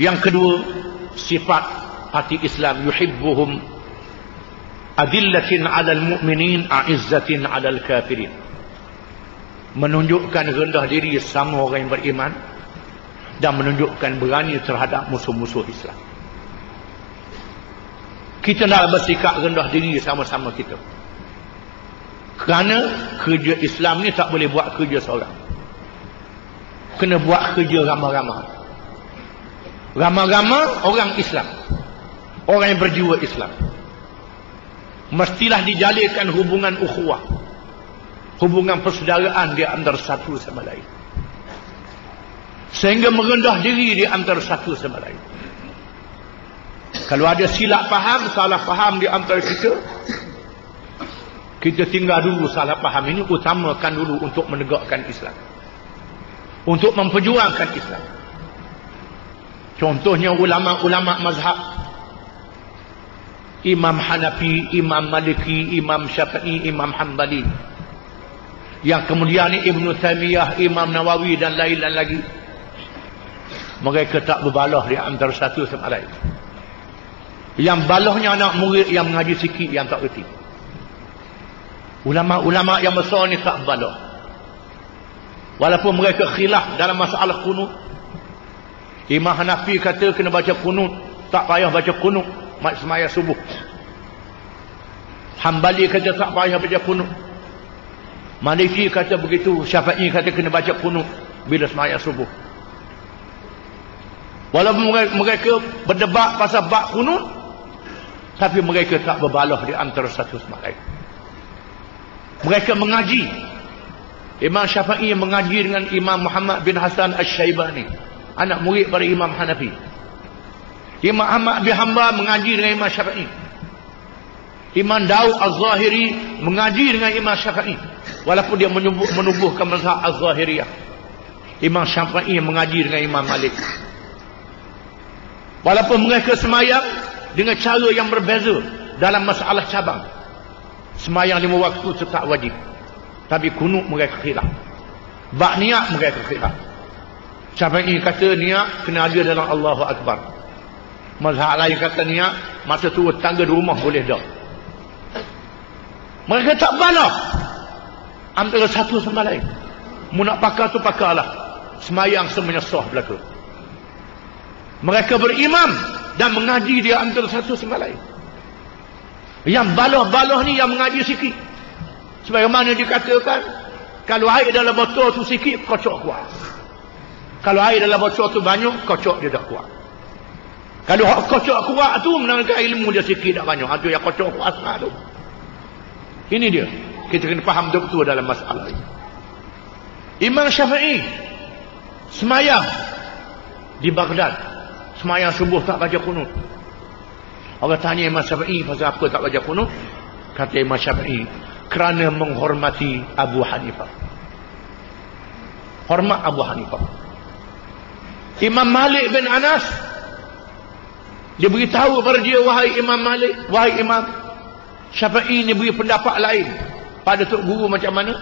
Yang kedua, sifat hati Islam, yuhibbuhum adillatin 'alal mu'minin a'izzatin 'alal kafirin. Menunjukkan rendah diri sama orang yang beriman dan menunjukkan berani terhadap musuh-musuh Islam. Kita nak bersikap rendah diri sama-sama kita. Kerana kerja Islam ni tak boleh buat kerja seorang. Kena buat kerja ramai-ramai. Ramai-ramai orang Islam, orang yang berjiwa Islam, mestilah dijalinkan hubungan ukhuwah, hubungan persaudaraan di antara satu sama lain, sehingga merendah diri di antara satu sama lain. Kalau ada silap faham, salah faham di antara kita, kita tinggal dulu salah faham ini, utamakan dulu untuk menegakkan Islam, untuk memperjuangkan Islam. Contohnya ulama-ulama mazhab, Imam Hanafi, Imam Maliki, Imam Syafi'i, Imam Hanbali, yang kemudian Ibn Taymiyah, Imam Nawawi dan lain-lain lagi, mereka tak berbalah di antara satu sama lain. Yang balahnya anak murid yang mengaji sikit, yang tak reti. Ulama-ulama yang besar ni tak berbalah, walaupun mereka khilaf dalam masalah kunut. Imam Hanafi kata kena baca kunut, tak payah baca kunut semaya subuh. Hanbali kata tak payah baca kunut. Maliki kata begitu. Syafi'i kata kena baca kunut bila semaya subuh. Walaupun mereka berdebat pasal bab kunut, tapi mereka tak berbalah di antara satu sama lain. Mereka mengaji. Imam Syafi'i mengaji dengan Imam Muhammad bin Hasan Asy-Syaibani, anak murid pada Imam Hanafi. Imam Ahmad bin Hanbal mengaji dengan Imam Syafi'i. Imam Daud Az-Zahiri mengaji dengan Imam Syafi'i, walaupun dia menubuhkan mazhab Az-Zahiriyah. Imam Syafi'i mengaji dengan Imam Malik, walaupun mereka semayang dengan cara yang berbeza dalam masalah cabang. Semayang 5 waktu tetap wajib, tapi kunut mereka khilaf. Bab niat mereka khilaf. Syafi'i kata niat kena ada dalam Allahu Akbar. Mazhab lain kata niat masa turun tangga di rumah boleh dah. Mereka tak balah antara satu sama lain. Mu nak pakar tu pakarlah, semayang semuanya sah belaka. Mereka berimam dan mengaji dia antara satu sama lain. Yang balah-balah ni yang mengaji sikit, sebagaimana dikatakan, kalau air dalam botol tu sikit, kocok kuat. Kalau air dalam botol tu banyak, kocok dia tak kuat. Kalau kocok kuat tu menangkan ilmu dia sikit tak banyak. Itu yang kocok kuat tu. Ini dia. Kita kena faham betul dalam masalah ini. Imam Syafi'i semayang di Baghdad, semayang subuh tak baca kunut. Orang tanya Imam Syafi'i pasal apa tak baca kunut? Kata Imam Syafi'i, kerana menghormati Abu Hanifah. Hormat Abu Hanifah. Imam Malik bin Anas, dia beritahu kepada dia, wahai Imam Malik, wahai Imam Syafi'i ni beri pendapat lain pada tok guru macam mana?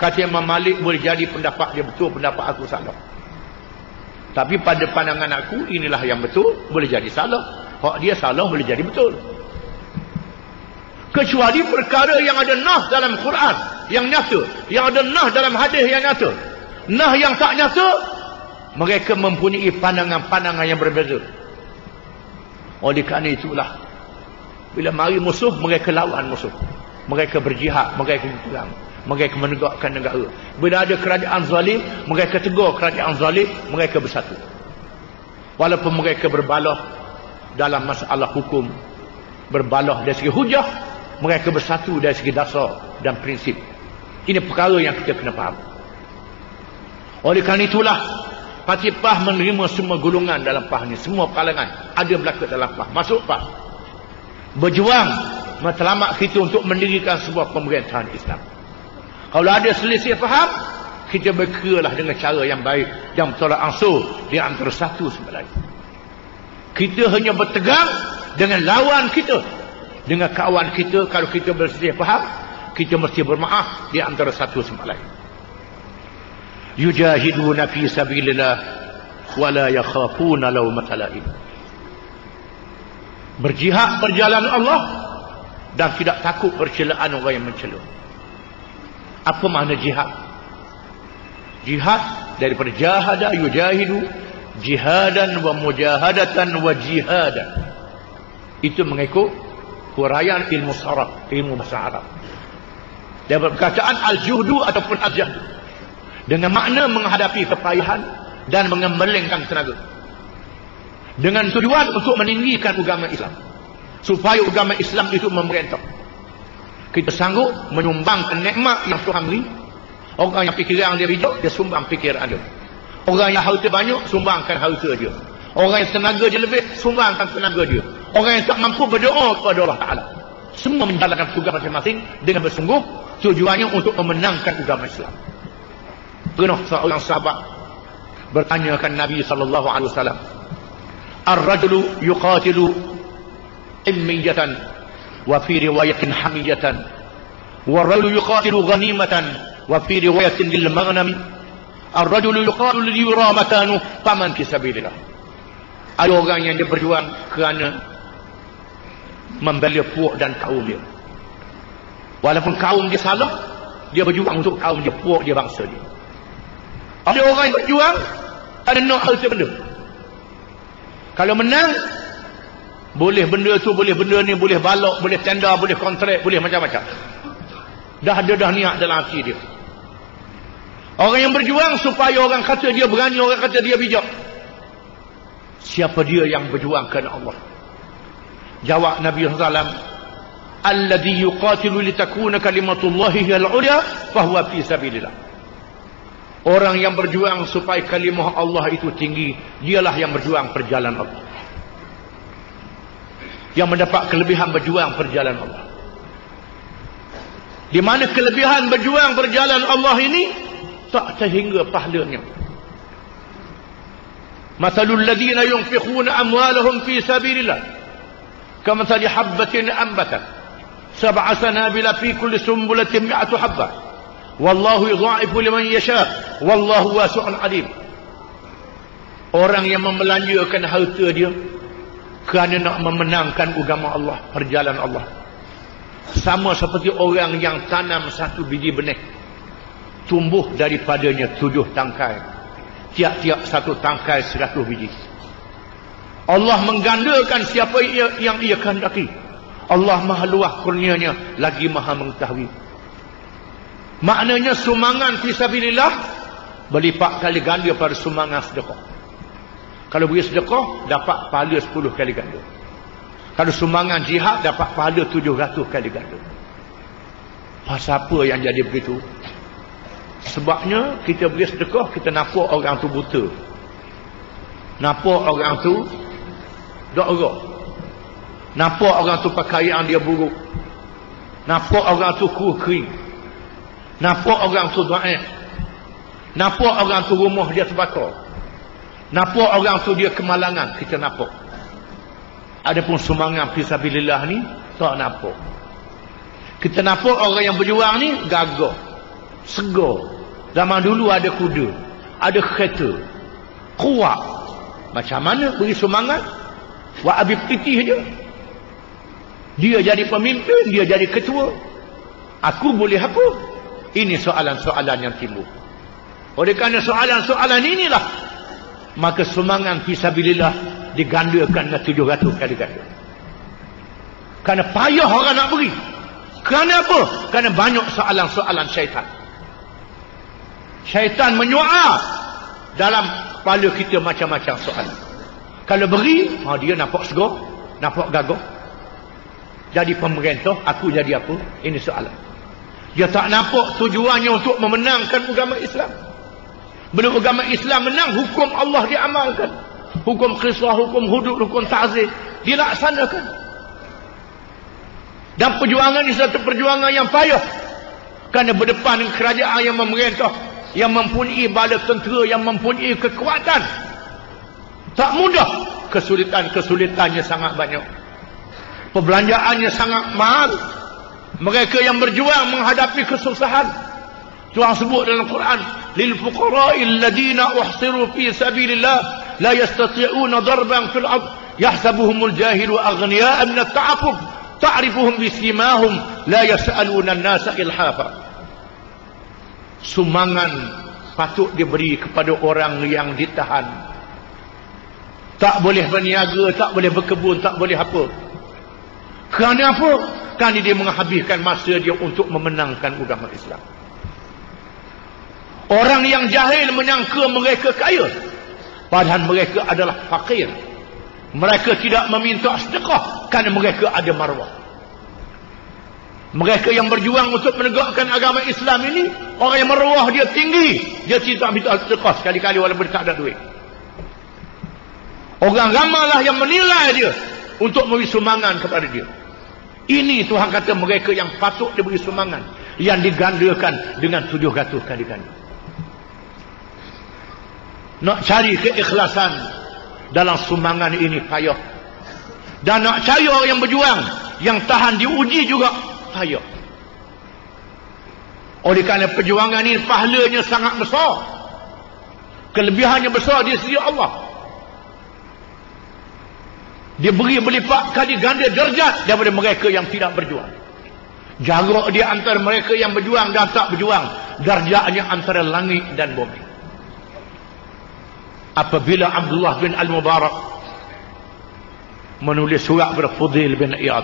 Kata Imam Malik, boleh jadi pendapat dia betul, pendapat aku salah. Tapi pada pandangan aku inilah yang betul, boleh jadi salah. Hak dia salah, boleh jadi betul. Kecuali perkara yang ada nas dalam Quran yang nyata, yang ada nas dalam hadis yang nyata. Nas yang tak nyata, mereka mempunyai pandangan-pandangan yang berbeza. Oleh kerana itulah, bila mari musuh, mereka lawan musuh. Mereka berjihad, mereka berperang, mereka menegakkan negara. Bila ada kerajaan zalim, mereka tegur kerajaan zalim, mereka bersatu. Walaupun mereka berbalah dalam masalah hukum, berbalah dari segi hujah, mereka bersatu dari segi dasar dan prinsip. Ini perkara yang kita kena faham. Oleh kerana itulah, Parti PAH menerima semua golongan dalam PAH ni, semua kalangan ada berlaku dalam PAH, masuk PAH, berjuang matlamat kita untuk mendirikan sebuah pemerintahan Islam. Kalau ada selisih faham, kita berkiralah dengan cara yang baik dan bertolak ansur di antara satu sama lain. Kita hanya bertegang dengan lawan kita, dengan kawan kita. Kalau kita berselisih faham, kita mesti bermaaf di antara satu sama lain. Yujahiduna fi sabilillah wa la yakhafuna lawmata laim. Berjihad berjalan Allah dan tidak takut percelaan orang yang mencela. Apa makna jihad? Jihad daripada jahada yujahidu, jihadan wa mujahadatan wa jihadan. Itu mengikut huraian ilmu saraf, ilmu bahasa Arab. Dan perkataan al-juhdu ataupun al-jahdu dengan makna menghadapi kepayahan dan mengembelengkan tenaga, dengan tujuan untuk meninggikan agama Islam, supaya agama Islam itu memerintah. Kita sanggup menyumbangkan nikmat yang Tuhan beri. Orang yang fikiran dia bijak, dia sumbang fikiran dia. Orang yang harta banyak, sumbangkan harta dia. Orang yang tenaga dia lebih, sumbangkan tenaga dia. Orang yang tak mampu berdoa kepada Allah Ta'ala. Semua menjalankan tugas masing-masing dengan bersungguh, tujuannya untuk memenangkan agama Islam. Pernah seorang sahabat bertanyakan Nabi SAW, Ar-rajulu yuqatilu immiyatan wa fi riwayatin hamiyatan wa ar-rajulu yuqatilu ghanimatan wa fi riwayatin lil maghnami ar-rajulu yuqatilu li yura makanu faman fi sabilillah. Ada orang yang dia berjuang kerana membela puak dan kaum dia. Walaupun kaum dia salah, dia berjuang untuk kaum dia, puak dia, bangsa dia. Ada orang yang berjuang ada nak harta benda. Kalau menang, boleh benda tu, boleh benda ni, boleh balok, boleh tender, boleh kontrak, boleh macam-macam. Dah niat dalam hati dia. Orang yang berjuang supaya orang kata dia berani, orang kata dia bijak. Siapa dia yang berjuang kerana Allah? Jawab Nabi SAW, alladhi yuqatilu litakuna kalimatullahi hiyal ulya fahuwa fi sabilillah. Orang yang berjuang supaya kalimah Allah itu tinggi, dialah yang berjuang perjalanan Allah, yang mendapat kelebihan berjuang perjalanan Allah. Di mana kelebihan berjuang perjalanan Allah ini tak terhingga pahalanya. Mathalul ladina yunfiquna amwalahum fi sabilillah kamathali habbatin anbatat sab'a sanabila fi kulli sumbulatin mi'atu habbah wallahu yudha'ifu liman yasha wallahu wasi'un alim. Orang yang membelanjakan harta dia kerana nak memenangkan agama Allah, perjalanan Allah, sama seperti orang yang tanam satu biji benih, tumbuh daripadanya 7 tangkai, tiap-tiap satu tangkai 100 biji. Allah menggandakan siapa yang ia kehendaki. Allah maha luas kurnianya, lagi maha mengetahui. Maknanya sumbangan fisabilillah berlipat kali ganda pada sumbangan sedekah. Kalau beri sedekah dapat pahala 10 kali ganda. Kalau sumbangan jihad dapat pahala 700 kali ganda. Pasal apa yang jadi begitu? Sebabnya kita beri sedekah, kita nampak orang tu buta, nampak orang tu do'rok, nampak orang tu pakaian dia buruk, nampak orang tu kering, nampak orang tu dhaif, nampak orang tu rumah dia terbakar, nampak orang tu dia kemalangan, kita nampak. Adapun sumbangan fisabilillah ni tak nampak. Kita nampak orang yang berjuang ni gagah, segar. Zaman dulu ada kuda, ada kereta, kuat. Macam mana beri sumbangan? Wa Habib Titih je, dia jadi pemimpin, dia jadi ketua, aku boleh apa? Ini soalan-soalan yang timbul. Oleh kerana soalan-soalan inilah, maka sumbangan fisabilillah digandakan dengan 700 kali ganda. Kerana payah orang nak beri. Kerana apa? Kerana banyak soalan-soalan syaitan. Syaitan menyuap dalam kepala kita macam-macam soalan. Kalau beri, dia nampak segar, nampak gagah. Jadi pemerintah, aku jadi apa? Ini soalan. Dia tak nampak tujuannya untuk memenangkan agama Islam. Belum agama Islam menang, hukum Allah diamalkan. Hukum qisas, hukum hudud, hukum ta'zir dilaksanakan. Dan perjuangan ini satu perjuangan yang payah. Kerana berdepan dengan kerajaan yang memerintah, yang mempunyai bala tentera, yang mempunyai kekuatan. Tak mudah. Kesulitan-kesulitannya sangat banyak. Perbelanjaannya sangat mahal. Mereka yang berjuang menghadapi kesusahan, Tuhan sebut dalam Quran, للفقراء الذين أحصروا في سبيل الله لا يستطيعون ضربا في الأرض يحسبهم الجاهل أغنياء من التعفف تعرفهم بسيماهم لا يسألون الناس إلحافا. Sumbangan patut diberi kepada orang yang ditahan. Tak boleh berniaga, tak boleh berkebun, tak boleh apa. Kerana apa? Kerana dia menghabiskan masa dia untuk memenangkan agama Islam. Orang yang jahil menyangka mereka kaya, padahal mereka adalah fakir. Mereka tidak meminta sedekah kerana mereka ada maruah. Mereka yang berjuang untuk menegakkan agama Islam ini, orang yang maruah dia tinggi, dia tidak minta sedekah sekali-kali walaupun tak ada duit. Orang ramailah yang menilai dia untuk memberi sumbangan kepada dia. Ini Tuhan kata mereka yang patut diberi sumbangan, yang digandakan dengan 700 kali ganda. Nak cari keikhlasan dalam sumbangan ini payah. Dan nak cari orang yang berjuang, yang tahan diuji juga payah. Oleh kerana perjuangan ini pahalanya sangat besar, kelebihannya besar di sisi Allah. Dia beri berlipat kali ganda derajat daripada mereka yang tidak berjuang. Jarak dia antara mereka yang berjuang dan tak berjuang, darjatnya antara langit dan bumi. Apabila Abdullah bin Al-Mubarak menulis surat kepada Fudail bin Iyad.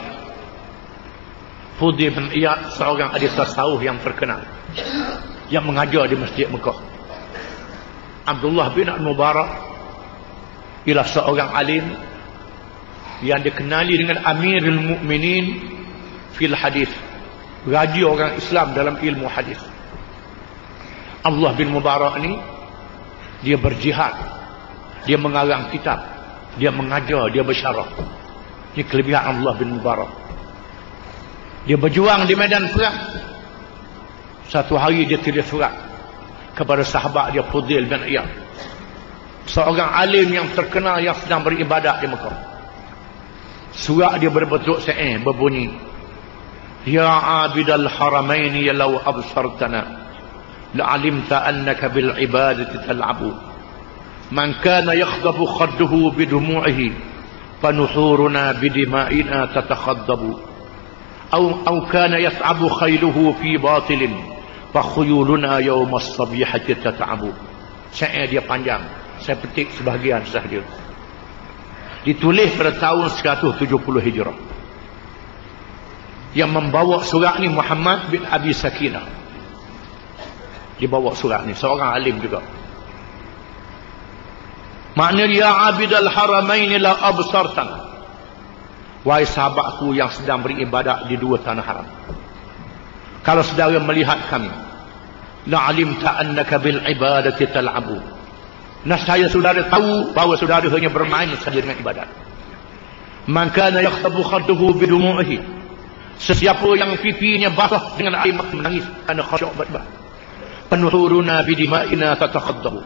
Fudail bin Iyad seorang ahli tasawuf yang terkenal, yang mengajar di Masjid Mekah. Abdullah bin Al-Mubarak ialah seorang alim yang dikenali dengan Amirul Mukminin fil hadis, raja orang Islam dalam ilmu hadis. Abdullah bin Mubarak ni dia berjihad, dia mengarang kitab, dia mengajar, dia bersyarah. Ini kelebihan Abdullah bin Mubarak. Dia berjuang di medan perang. Satu hari dia tulis surat kepada sahabat dia Fudail bin Iyad, seorang alim yang terkenal yang sedang beribadat di Mekah. Surat dia berbentuk syair berbunyi, Ya abidal haramaini law absartana la'alimta annaka bil ibadati tal'abu man kana yakhdafu khadduhu bidumu'ihi fanuhuruna bidima'ina tatakhaddabu aw kana yas'abu khayluhu fi batilin fakhuyuluna yawma as-sabihati tata'abu. Syair dia panjang, saya petik sebahagian sahaja. Ditulis pada tahun 170 Hijrah. Yang membawa surat ni Muhammad bin Abi Sakinah. Dibawa surat ni seorang alim juga. Maknanya, ya abidal haramain la absartan, wahai sahabatku yang sedang beribadat di dua tanah haram, kalau saudara melihat kami, la alimta annaka bil ibadati tal'abu, nascaya saudara tahu bahawa saudara hanya bermain saja dengan ibadat. Man kana yakhtabu khadduhu bidumu'ihi, sesiapa yang pipinya basah dengan air mata menangis kerana khusyuk beribadat. Penuhuruna bidima'ina tatakhaddabu,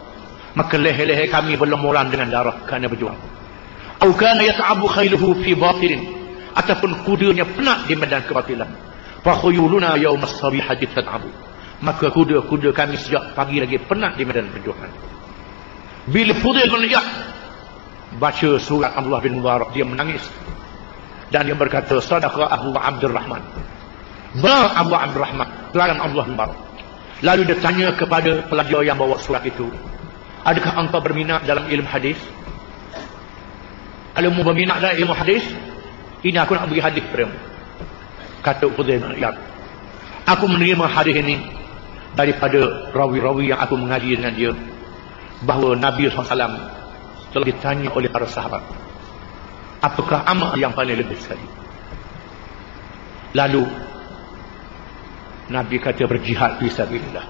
maka leher-leher kami berlumuran dengan darah kerana berjuang. Au kana yata'abu khailuhu fi batilin, ataupun kudanya penat di medan kebatilan. Fa khuyuluna yawmas sabihati tat'abu, maka kuda-kuda kami sejak pagi lagi penat di medan perjuangan. Bila Fudail bin Iyad baca surat Abdullah bin Mubarak, dia menangis dan dia berkata, Sadaqa Abu Abdurrahman, benar Abu Abdurrahman, pelayan Abdullah bin Mubarak. Lalu dia tanya kepada pelajar yang bawa surat itu, adakah engkau berminat dalam ilmu hadis? Kalau mu berminat dalam ilmu hadis, ini aku nak beri hadis kepadamu. Kata Fudail bin Iyad, aku menerima hadis ini daripada rawi-rawi yang aku mengaji dengan dia, bahawa Nabi SAW telah ditanya oleh para sahabat, apakah amal yang paling lebih sekali? Lalu Nabi kata, berjihad fisabilillah.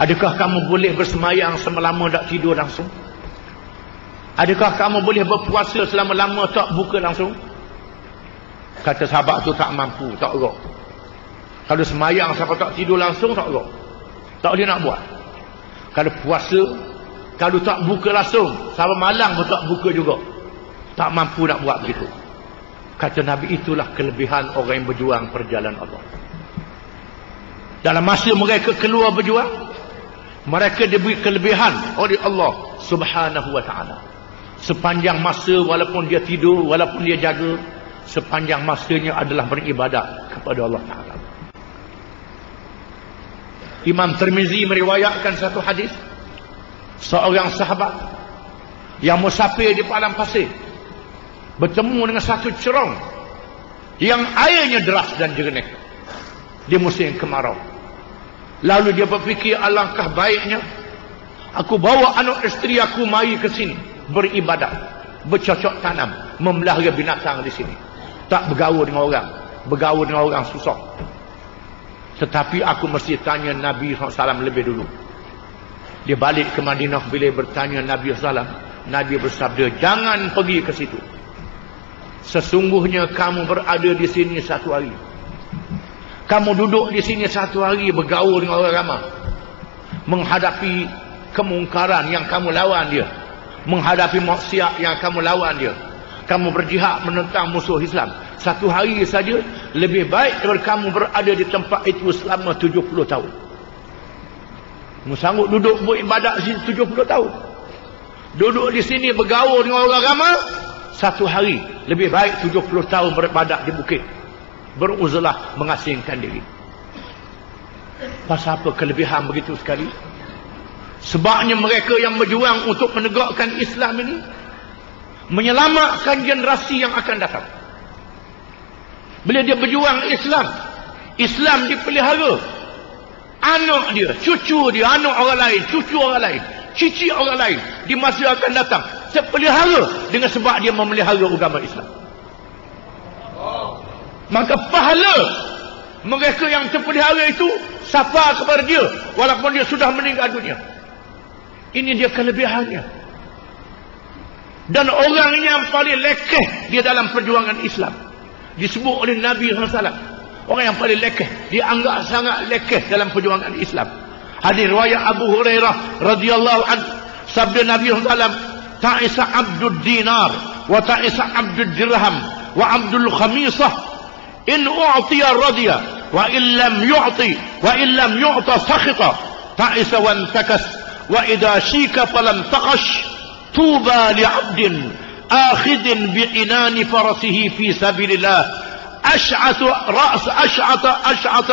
Adakah kamu boleh bersemayang selama tak tidur langsung? Adakah kamu boleh berpuasa selama-lama tak buka langsung? Kata sahabat tu, tak mampu, tak erok. Kalau semayang siapa tak tidur langsung, tak erok, tak boleh nak buat. Kalau puasa, kalau tak buka langsung, sampai malam pun tak buka juga, tak mampu nak buat begitu. Kata Nabi, itulah kelebihan orang yang berjuang perjalanan Allah. Dalam masa mereka keluar berjuang, mereka diberi kelebihan oleh Allah Subhanahu wa ta'ala. Sepanjang masa, walaupun dia tidur, walaupun dia jaga, sepanjang masanya adalah beribadat kepada Allah Ta'ala. Imam Tirmizi meriwayatkan satu hadis, seorang sahabat yang musafir di padang pasir bertemu dengan satu cerong yang airnya deras dan jernih di musim kemarau. Lalu dia berfikir, alangkah baiknya aku bawa anak isteri aku mari ke sini beribadat, bercocok tanam, memelihara binatang di sini, tak bergaul dengan orang. Bergaul dengan orang susah. Tetapi aku mesti tanya Nabi SAW lebih dulu. Dia balik ke Madinah, bila bertanya Nabi SAW, Nabi bersabda, jangan pergi ke situ. Sesungguhnya kamu berada di sini satu hari, kamu duduk di sini satu hari, bergaul dengan orang ramai, menghadapi kemungkaran yang kamu lawan dia, menghadapi maksiat yang kamu lawan dia, kamu berjihad menentang musuh Islam. Satu hari saja lebih baik daripada kamu berada di tempat itu selama 70 tahun. Kamu sanggup duduk beribadat di sini 70 tahun, duduk di sini bergaul dengan orang ramai, satu hari lebih baik 70 tahun beribadat di bukit, beruzlah, mengasingkan diri. Pasal apa kelebihan begitu sekali? Sebabnya mereka yang berjuang untuk menegakkan Islam ini, menyelamatkan generasi yang akan datang. Bila dia berjuang Islam, Islam dipelihara. Anak dia, cucu dia, anak orang lain, cucu orang lain, cici orang lain di masa akan datang terpelihara dengan sebab dia memelihara agama Islam. Maka pahala mereka yang terpelihara itu sapa kepada dia walaupun dia sudah meninggal dunia. Ini dia kelebihannya. Dan orang yang paling lekeh dia dalam perjuangan Islam, disebut oleh Nabi SAW, orang yang paling lekeh, dia anggap sangat lekeh dalam perjuangan Islam. Hadis riwayat Abu Hurairah radhiyallahu anhu, sabda Nabi SAW, ta'isa abdud dinar wa ta'isa abdud dirham wa abdul khamisah, in u'tiya radiya wa illam yu'ti wa illam yu'ta sakhita, ta'isa wa antakas wa idha shika falam taqash, tuba li'abdin akhidin bi'inani farasihi fi sabilillah, ash'ata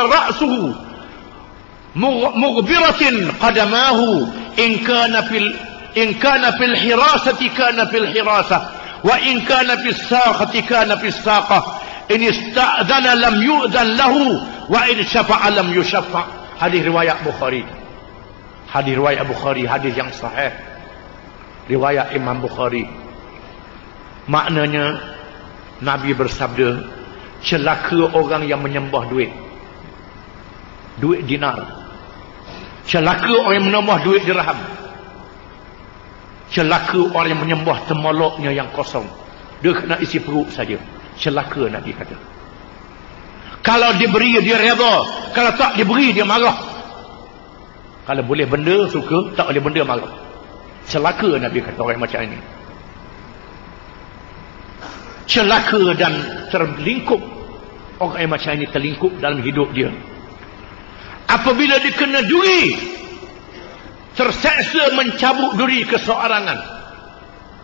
ra'suhu mughbiratin qadamahu, in kana fil hirasati kana fil hirasah wa in kana fis saqati kana fis saqah, in ista'dhana lam yu'dhan lahu wa in syafa'a lam yushaffa. Hadis riwayat Bukhari. Hadis riwayat Bukhari, hadis yang sahih, riwayat Imam Bukhari. Maknanya Nabi bersabda, celaka orang yang menyembah duit dinar, celaka orang yang menyembah duit dirham, celaka orang yang menyembah temoloknya yang kosong, dia kena isi perut saja. Celaka Nabi kata. Kalau diberi dia redha, kalau tak diberi dia marah. Kalau boleh benda suka, tak boleh benda marah. Celaka Nabi kata orang macam ini. Celaka dan terlingkup orang yang macam ini, terlingkup dalam hidup dia. Apabila dia kena duri, terseksa mencabut duri keseorangan,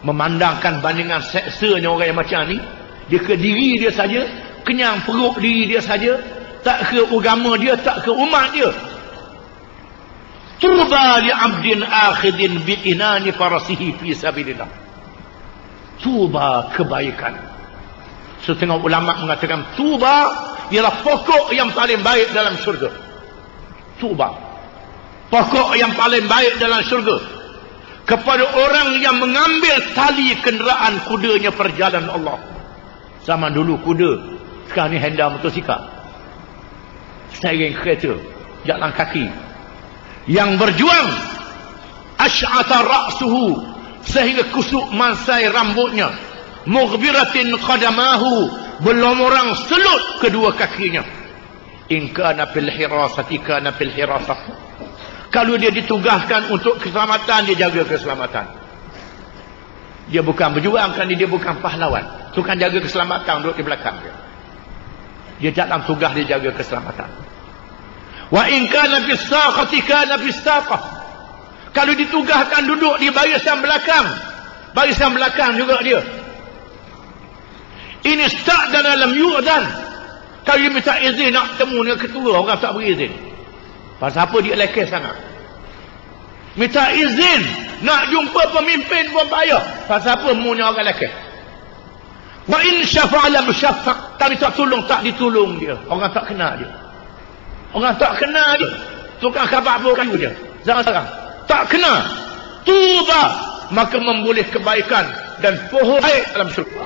memandangkan bandingan seksanya orang yang macam ni, dia ke diri dia saja, kenyang perut diri dia saja, tak ke agama dia, tak ke umat dia. Turba li abdin akhidin bi inani farasihi fi sabilillah. Tuba kebaikan. Setengah ulama mengatakan tuba ialah pokok yang paling baik dalam syurga. Tuba, pokok yang paling baik dalam syurga, kepada orang yang mengambil tali kenderaan kudanya perjalanan Allah. Zaman dulu kuda, sekarang ni handal motosikal, seiring kereta, jalan kaki. Yang berjuang, ash'ata ra'suhu, sehingga kusuk mansai rambutnya, mughbiratin qadamahu, berlomorang selut kedua kakinya, in kana fil hirasati kana fil hirasah. Kalau dia ditugaskan untuk keselamatan, dia jaga keselamatan. Dia bukan berjuang, kan dia bukan pahlawan, tukang jaga keselamatan, duduk di belakang dia. Dia dalam tugas dia jaga keselamatan. Wa in kana bis saqati kana bis saqah. Kalau ditugaskan duduk di barisan belakang juga dia. Ini start dan dalam yu'dan. Kalau dia minta izin nak temu dengan ketua, orang tak beri izin. Pasal apa dia lekeh sangat? Minta izin nak jumpa pemimpin pun payah. Pasal apa munya orang lekeh? Wa in syafa'ala musyaffaq. Kalau tak tolong, tak ditolong dia. Orang tak kenal dia. Orang tak kenal dia. Tukang khabar pun kayu dia. Sekarang tak kenal. Tuba. Maka memboleh kebaikan dan pohon baik dalam syurga.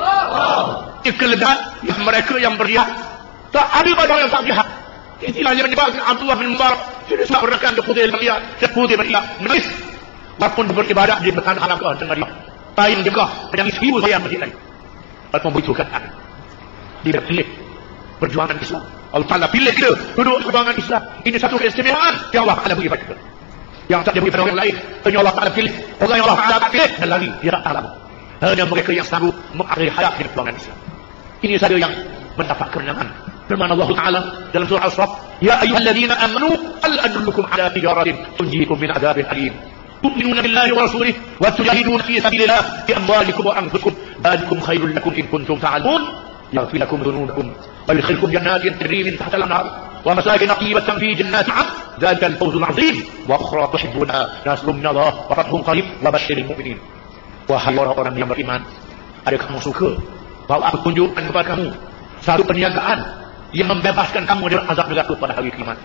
Kelebihan mereka yang berjihad. Tak ada orang yang tak jihad. Itulah yang menyebabkan Abdullah bin Mubarak tidak sempat berakan ke putih dalam liat. Dia putih berliat. Menangis. Walaupun beribadat di bertahan halakah dengan dia. Tayin juga. Yang seribu saya berjihad. Walaupun begitu kata. Dia pilih perjuangan Islam. Allah Ta'ala pilih kita duduk perjuangan Islam. Ini satu keistimewaan yang Allah Ta'ala beri pada kita. Yang tak diberi pada orang lain. Hanya Allah Ta'ala pilih. Orang yang Allah Ta'ala pilih dan lari. Dia tak tahu. Hanya mereka yang sanggup mengakhiri hayat di perjuangan Islam. Ini saja yang mendapat kemenangan. Firman Allah Ta'ala dalam surah Al-Asraf, Ya ayyuhalladzina amanu hal adullukum ala tijaratin tunjikum min adzabin alim. Tu'minuna billahi wa rasulih wa tujahiduna fi sabilillah bi amwalikum wa anfusikum. Dzalikum khairul lakum in kuntum ta'lamun. Yaghfir lakum dhunubakum wa yudkhilkum jannatin tajri min tahtiha al-anhar wa masakin tayyibatan fi jannatin 'adn. Dzalika al-fawzul 'azim wa ukhra tuhibbuna nasrun min Allah wa fathun qarib wa basyiril mu'minin. Wahai orang-orang yang beriman, ada kamu suka bahawa aku tunjukkan kepada kamu satu perniagaan yang membebaskan kamu dari azab neraka pada hari kiamat.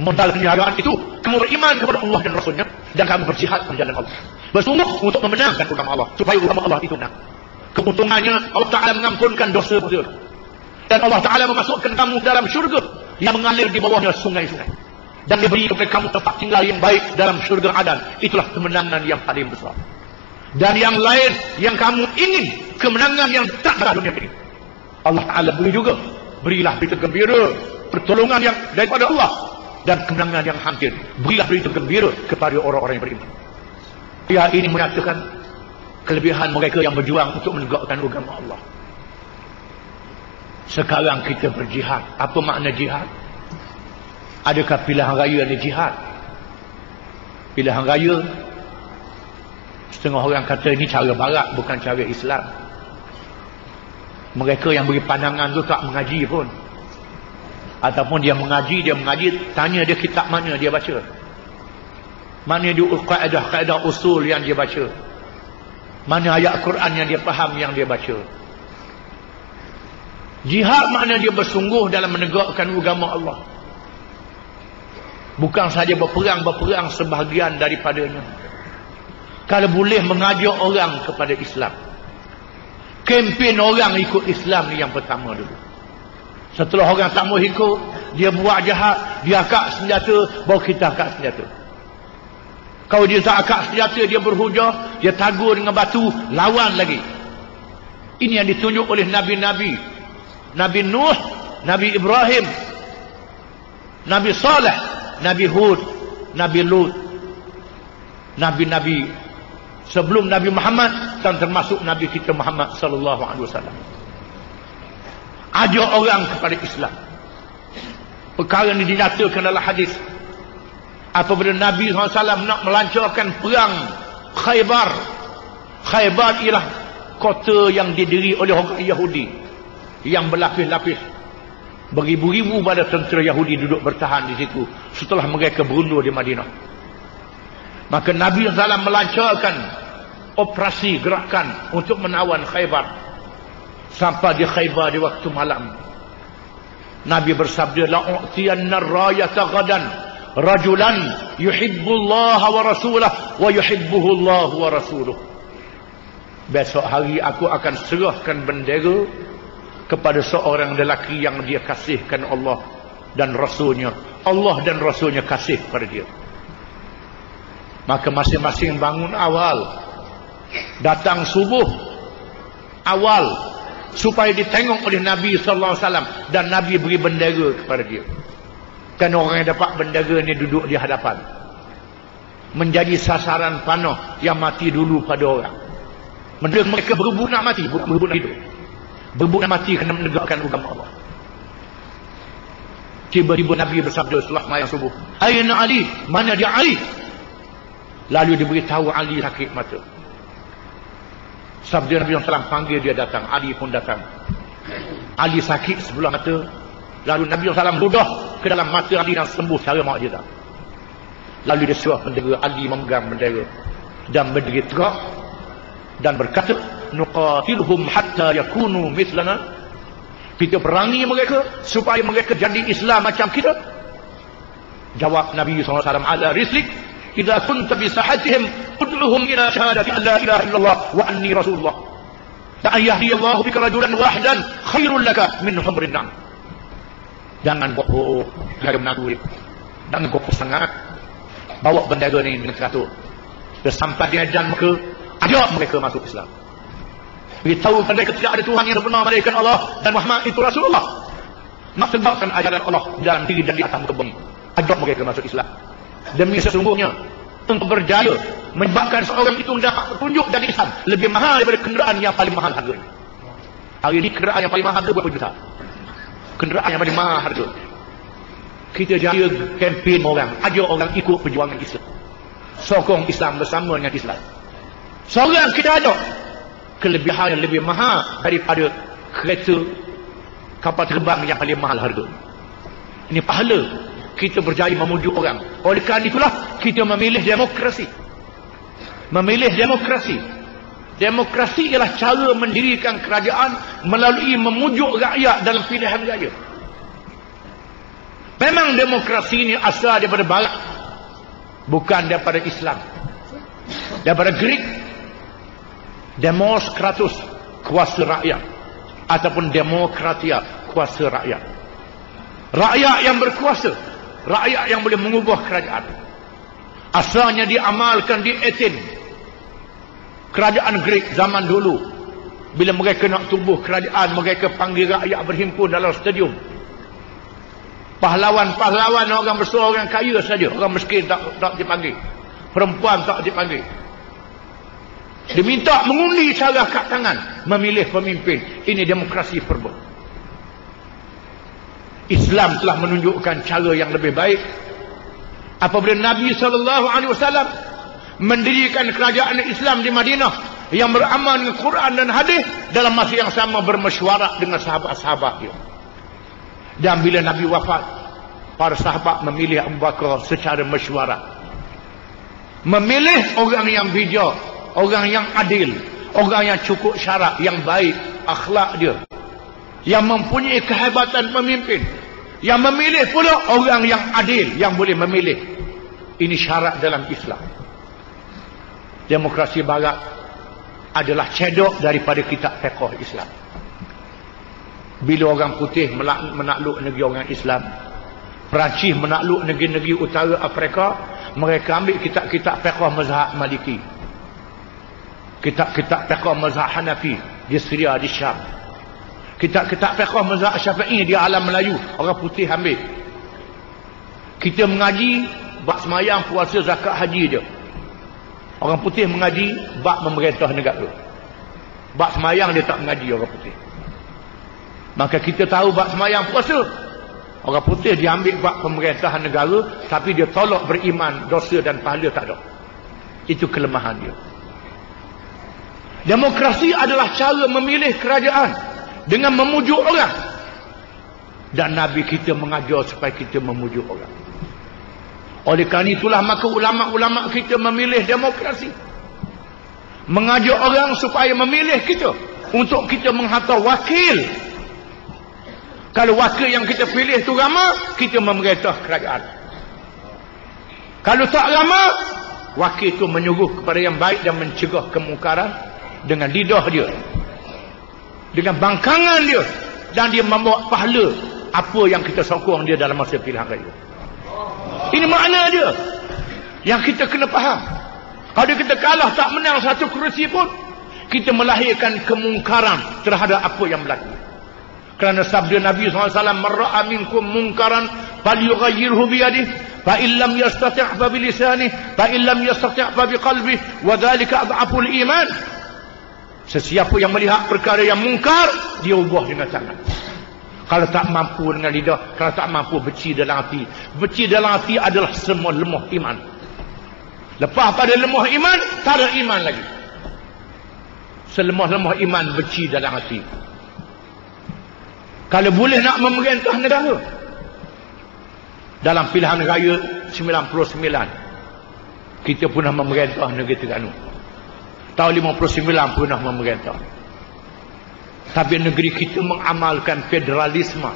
Modal perniagaan itu kamu beriman kepada Allah dan Rasulnya dan kamu berjihad di jalan Allah. Bersungguh untuk memenangkan agama Allah supaya agama Allah itu menang. Keuntungannya Allah Ta'ala mengampunkan dosa-dosa dan Allah Ta'ala memasukkan kamu dalam syurga yang mengalir di bawahnya sungai-sungai dan diberi kepada kamu tempat tinggal yang baik dalam syurga Adan. Itulah kemenangan yang paling besar. Dan yang lain yang kamu ingin, kemenangan yang tak ada dunia ini, Allah Ta'ala beri juga. Berilah berita gembira, pertolongan yang daripada Allah dan kemenangan yang hampir. Berilah berita gembira kepada orang-orang yang beriman. Ayat ini menyatakan kelebihan mereka yang berjuang untuk menegakkan agama Allah. Sekarang kita berjihad. Apa makna jihad? Adakah pilihan raya ni jihad? Pilihan raya, setengah orang kata ini cara barat, bukan cara Islam. Mereka yang beri pandangan tu tak mengaji pun. Ataupun dia mengaji, tanya dia kitab mana dia baca. Mana dia kaedah usul yang dia baca. Mana ayat Quran yang dia faham yang dia baca. Jihad makna dia bersungguh dalam menegakkan agama Allah. Bukan saja berperang sebahagian daripadanya. Kalau boleh mengajak orang kepada Islam. Kempen orang ikut Islam ni yang pertama dulu. Setelah orang tak mau ikut, dia buat jahat, dia akak senjata, baru kita akak senjata. Kalau dia tak akak senjata, dia berhujah, dia tagur dengan batu, lawan lagi. Ini yang ditunjuk oleh Nabi-Nabi. Nabi Nuh, Nabi Ibrahim, Nabi Saleh, Nabi Hud, Nabi Lut, Nabi-Nabi sebelum Nabi Muhammad dan termasuk Nabi kita Muhammad sallallahu alaihi wasallam. Ajak orang kepada Islam. Perkara ini dinyatakan dalam hadis. Apabila Nabi SAW nak melancarkan perang Khaybar. Khaybar ialah kota yang didiri oleh orang Yahudi yang berlapis-lapis. Beribu-ribu pada tentera Yahudi duduk bertahan di situ setelah mereka berundur di Madinah. Maka Nabi SAW melancarkan operasi gerakan untuk menawan Khaybar. Sampai di Khaybar di waktu malam, Nabi bersabda, la'u'tiyanna ar-rayata ghadan rajulan yuhibbullaha wa rasulah wa yuhibbuhu Allah wa rasuluh. Besok hari aku akan serahkan bendera kepada seorang lelaki yang dia kasihkan Allah dan Rasulnya. Allah dan Rasulnya kasih pada dia. Maka masing-masing bangun awal, datang subuh awal, supaya ditengok oleh Nabi SAW dan Nabi beri bendera kepada dia. Dan orang yang dapat bendera ni duduk di hadapan, menjadi sasaran panah yang mati dulu pada orang. Mereka berebut nak mati, bukan berebut nak hidup. Berebut nak mati kerana menegakkan agama Allah. Tiba-tiba Nabi bersabda setelah sembahyang subuh, "Aina Ali? Mana dia Ali?" Lalu diberitahu Ali sakit mata. Sabda Nabi SAW panggil dia datang. Ali pun datang. Ali sakit sebelah mata. Lalu Nabi SAW ludah ke dalam mata Ali dan sembuh cara mukjizat. Lalu dia suruh bendera Ali memegang bendera dan berdiri tegak dan berkata, "Nuqatiluhum hatta yakunu mithlana." Kita perangi mereka supaya mereka jadi Islam macam kita. Jawab Nabi SAW, "Ala rislik, idza kunta bi sahatihim ud'uhum ila syahadati an la ilaha illallah wa anni rasulullah. La yahdiyallahu bika rajulan wahidan khairul laka min humrin na'am." Jangan kokoh jaga menakut. Jangan kokoh sangat. Bawa bendera ni dengan teratur. Sampai di ajan mereka, ajak mereka masuk Islam. Beritahu mereka tidak ada Tuhan yang benar melainkan Allah dan Muhammad itu Rasulullah. Nak tegakkan ajaran Allah dalam diri dan di atas muka bumi. Ajak mereka masuk Islam. Demi sesungguhnya untuk berjaya menyebabkan seorang itu mendapat petunjuk dari Islam lebih mahal daripada kenderaan yang paling mahal harganya. Hari ini kenderaan yang paling mahal itu berapa juta? Kenderaan yang paling mahal harga. Kita jaya kempen orang, ajak orang ikut perjuangan Islam. Sokong Islam bersama dengan Islam. Seorang kita ada kelebihan yang lebih mahal daripada kereta kapal terbang yang paling mahal harga. Ini pahala kita berjaya memujuk orang. Oleh kerana itulah kita memilih demokrasi. Memilih demokrasi. Demokrasi ialah cara mendirikan kerajaan melalui memujuk rakyat dalam pilihan raya. Memang demokrasi ini asal daripada barat, bukan daripada Islam. Daripada Greek, demos kratos, kuasa rakyat, ataupun demokratia, kuasa rakyat. Rakyat yang berkuasa, rakyat yang boleh mengubah kerajaan. Asalnya diamalkan di Athens, kerajaan Greek zaman dulu. Bila mereka nak tubuh kerajaan, mereka panggil rakyat berhimpun dalam stadium. Pahlawan-pahlawan orang besar, orang kaya saja. Orang miskin tak dipanggil. Perempuan tak dipanggil. Diminta mengundi cara kat tangan, memilih pemimpin. Ini demokrasi purba. Islam telah menunjukkan cara yang lebih baik. Apabila Nabi SAW mendirikan kerajaan Islam di Madinah yang beramal dengan Quran dan hadis, dalam masa yang sama bermesyuarat dengan sahabat-sahabat dia. Dan bila Nabi wafat, para sahabat memilih Abu Bakar secara mesyuarat. Memilih orang yang bijak, orang yang adil, orang yang cukup syarat, yang baik akhlak dia, yang mempunyai kehebatan pemimpin. Yang memilih pula orang yang adil, yang boleh memilih. Ini syarat dalam Islam. Demokrasi barat adalah cedok daripada kitab fiqh Islam. Bila orang putih menakluk negeri orang Islam, Perancis menakluk negeri-negeri utara Afrika, mereka ambil kitab-kitab fiqh mazhab Maliki, kitab-kitab fiqh mazhab Hanafi di Syria, di Syam, kitab-kitab fiqh mazhab Syafi'i di alam Melayu, orang putih ambil. Kita mengaji bab semayang, puasa, zakat, haji je. Orang putih mengaji bab memerintah negara. Bab semayang dia tak mengaji, orang putih. Maka kita tahu bab semayang, puasa. Orang putih dia ambil bab pemerintahan negara, tapi dia tolak beriman, dosa dan pahala tak ada. Itu kelemahan dia. Demokrasi adalah cara memilih kerajaan dengan memujuk orang. Dan Nabi kita mengajar supaya kita memujuk orang. Oleh kerana itulah maka ulama-ulama kita memilih demokrasi. Mengajak orang supaya memilih kita untuk kita menghantar wakil. Kalau wakil yang kita pilih itu ramah, kita memerintah kerajaan. Kalau tak ramah, wakil itu menyuruh kepada yang baik dan mencegah kemungkaran dengan lidah dia, dengan bangkangan dia, dan dia membawa pahala apa yang kita sokong dia dalam masa pilihan raya. Ini makna dia yang kita kena faham. Kalau kita kalah tak menang satu kerusi pun, kita melahirkan kemungkaran terhadap apa yang berlaku. Kerana sabda Nabi SAW, "Man ra'a minkum munkaran falyughayyirhu biyadihi, fa in lam yastati' fa bilisanihi, fa in lam yastati' fa biqalbihi, wa dhalika adhaful iman." Sesiapa yang melihat perkara yang mungkar, dia ubah dengan tangan. Kalau tak mampu dengan lidah, kalau tak mampu beci dalam hati. Beci dalam hati adalah semua lemah iman. Lepas pada lemah iman, tak ada iman lagi. Selemah-lemah iman beci dalam hati. Kalau boleh nak memerintah negara, dalam pilihan raya 99, kita pernah memerintah negeri Terengganu. Tahun 59 pernah memerintah. Tapi negeri kita mengamalkan federalisme.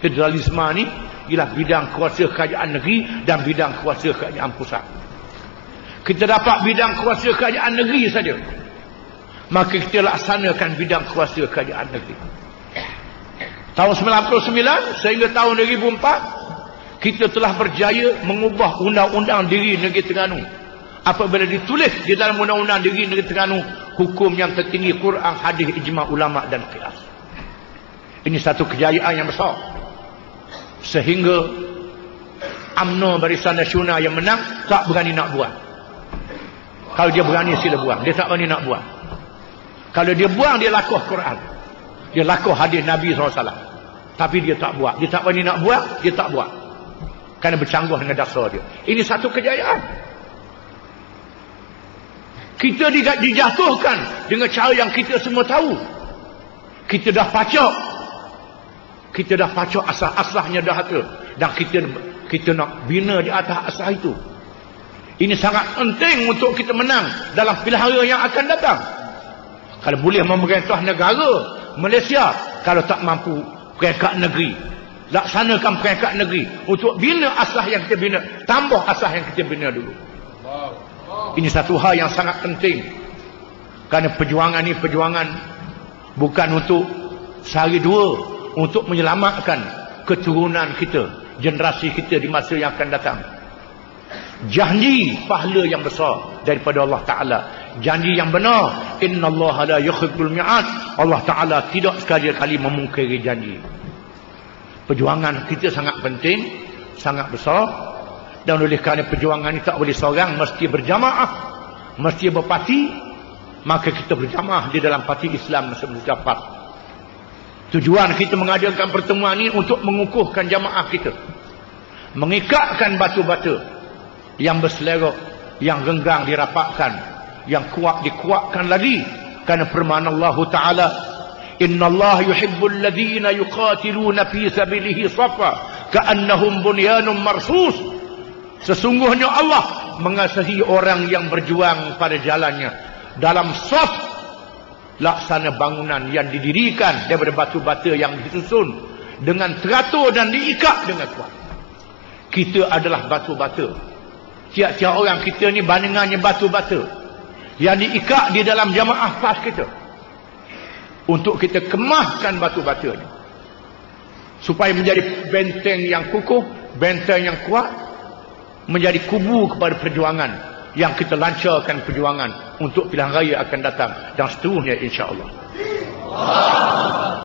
Federalisme ni ialah bidang kuasa kerajaan negeri dan bidang kuasa kerajaan pusat. Kita dapat bidang kuasa kerajaan negeri saja, maka kita laksanakan bidang kuasa kerajaan negeri. Tahun 99 sehingga tahun 2004, kita telah berjaya mengubah undang-undang diri negeri Terengganu. Apabila ditulis di dalam undang-undang diri negeri Terengganu, hukum yang tertinggi Quran, hadis, ijma' ulama' dan qiyas. Ini satu kejayaan yang besar. Sehingga UMNO Barisan Nasional yang menang tak berani nak buat. Kalau dia berani sila buat, dia tak berani nak buat. Kalau dia buang, dia lakuh Quran, dia lakuh hadis Nabi SAW. Tapi dia tak buat. Dia tak berani nak buat, dia tak buat. Kerana bercanggah dengan dasar dia. Ini satu kejayaan. Kita dijatuhkan dengan cara yang kita semua tahu. Kita dah pacak. Kita dah pacak asas-asasnya dah ada. Dan kita nak bina di atas asas itu. Ini sangat penting untuk kita menang dalam pilihan yang akan datang. Kalau boleh memerintah negara Malaysia, kalau tak mampu peringkat negeri, laksanakan peringkat negeri untuk bina asas yang kita bina, tambah asas yang kita bina dulu. Ini satu hal yang sangat penting. Kerana perjuangan ini perjuangan bukan untuk sehari dua, untuk menyelamatkan keturunan kita, generasi kita di masa yang akan datang. Janji pahala yang besar daripada Allah Ta'ala. Janji yang benar. Innallaha la yukhliful mi'ad. Allah Ta'ala tidak sekali-kali memungkiri janji. Perjuangan kita sangat penting, sangat besar. Dan oleh kerana perjuangan ini tak boleh seorang, mesti berjamaah, mesti berparti. Maka kita berjamaah di dalam parti Islam Sejahtera. Tujuan kita mengadakan pertemuan ini untuk mengukuhkan jamaah kita, mengikatkan batu-batu yang berselera, yang renggang dirapatkan, yang kuat dikuatkan lagi. Kerana firman Allah Ta'ala, innallaha yuhibbul ladzina yuqatiluna fi sabilihi safa ka'annahum bunyanun marsus. Sesungguhnya Allah mengasihi orang yang berjuang pada jalannya dalam saf, laksana bangunan yang didirikan daripada batu-bata yang disusun dengan teratur dan diikat dengan kuat. Kita adalah batu-bata. Tiap-tiap orang kita ni bandingannya batu-bata yang diikat di dalam jamaah pas kita, untuk kita kemahkan batu-bata ni supaya menjadi benteng yang kukuh, benteng yang kuat, menjadi kubu kepada perjuangan yang kita lancarkan perjuangan untuk pilihan raya akan datang dan seterusnya, insya-Allah.